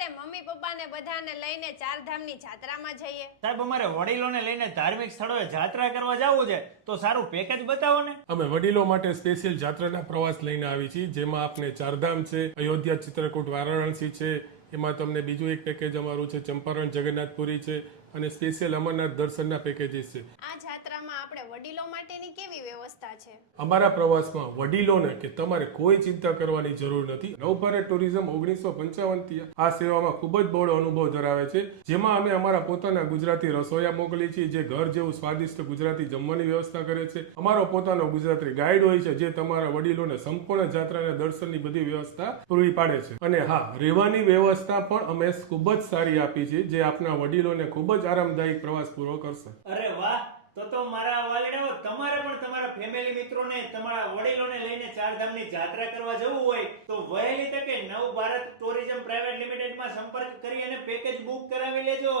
આપણે મમ્મી પપ્પાને બધાને લઈને ચારધામની જાત્રામાં જઈએ? સાહેબ અમારે વડીલોને લઈને ધાર્મિક સ્થળોએ જાત્રા કરવા જવું છે તો સારું પેકેજ બતાવો ને. અમે વડીલો માટે સ્પેશિયલ જાત્રાના પ્રવાસ લઈને આવી છીએ, જેમાં આપને ચારધામ છે, અયોધ્યા, ચિત્રકૂટ, વારાણસી છે. એમાં તમને બીજું એક પેકેજ અમારું છે ચંપારણ જગન્નાથપુરી છે, અને સ્પેશિયલ અમરનાથ દર્શનના પેકેજીસ છે. આ જાત્રામાં આપણે વડીલો માટેની કેવી વ્યવસ્થા છે? અમારા પ્રવાસમાં વડીલોને કે તમારે કોઈ ચિંતા કરવાની જરૂર નથી. નવભારત ટુરિઝમ 1955 થી આ સેવામાં ખૂબ જ બહોળો અનુભવ ધરાવે છે, જેમાં અમે અમારા પોતાના ગુજરાતી રસોઈયા મોકલીએ છીએ, જે ઘર જેવું સ્વાદિષ્ટ ગુજરાતી જમવાની વ્યવસ્થા કરે છે. અમારો પોતાનો ગુજરાતી ગાઈડ હોય છે, જે તમારા વડીલોને સંપૂર્ણ જાત્રાના દર્શનની બધી વ્યવસ્થા પૂરી પાડે છે. અને હા, રહેવાની વ્યવસ્થા પણ અમે ખૂબ જ સારી આપી છે, જે આપના વડીલોને ખૂબ જ આરામદાયક પ્રવાસ પૂરો કરશે. અરે વાહ, તો મારા વાલીડાઓ તમારે પણ તમારા ફેમિલી મિત્રોને તમારા વડીલોને લઈને ચારધામની જાત્રા કરવા જવું હોય તો વહેલી તકે નવ ભારત ટુરિઝમ પ્રાઇવેટ લિમિટેડમાં સંપર્ક કરી અને પેકેજ બુક કરાવી લેજો.